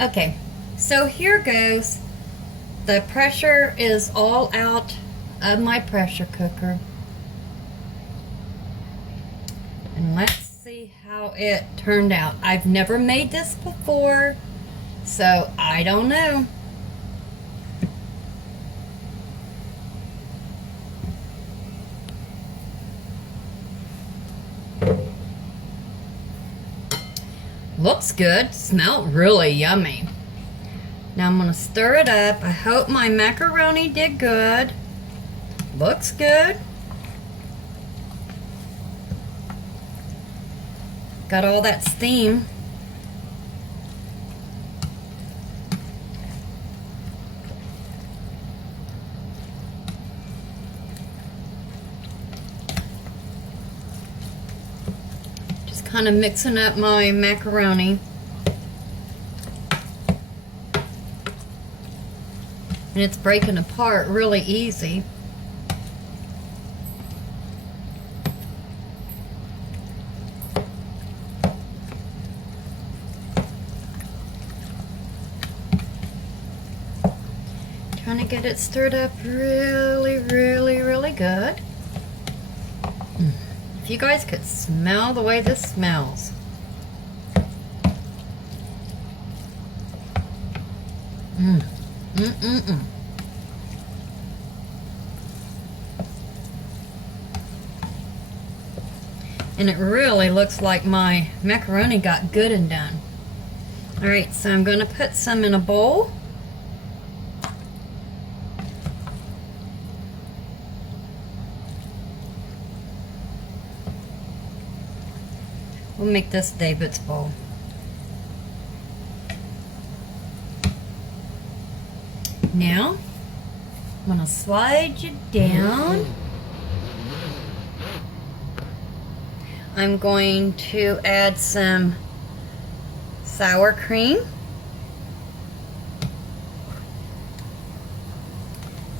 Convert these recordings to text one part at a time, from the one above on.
Okay, so here goes. The pressure is all out of my pressure cooker. And let's see how it turned out. I've never made this before, so I don't know. Looks good. Smelled really yummy. Now I'm going to stir it up. I hope my macaroni did good. Looks good. Got all that steam. Just kind of mixing up my macaroni. And it's breaking apart really easy. Trying to get it stirred up really, really, really good. If you guys could smell the way this smells. And it really looks like my macaroni got good and done. Alright, so I'm going to put some in a bowl. We'll make this David's bowl. Now, I'm going to slide you down. I'm going to add some sour cream,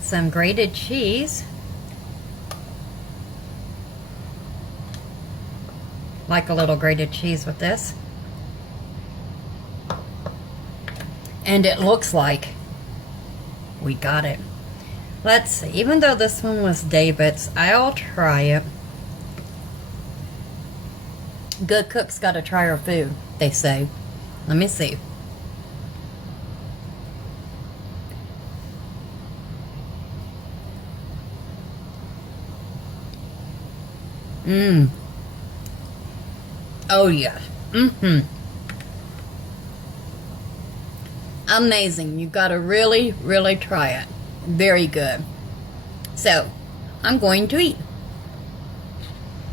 some grated cheese, like a little grated cheese with this, and it looks like we got it. Let's see, even though this one was David's, I'll try it. Good cooks gotta try our food, they say. Let me see. Oh yeah. Amazing. You gotta really, really try it. Very good. So, I'm going to eat.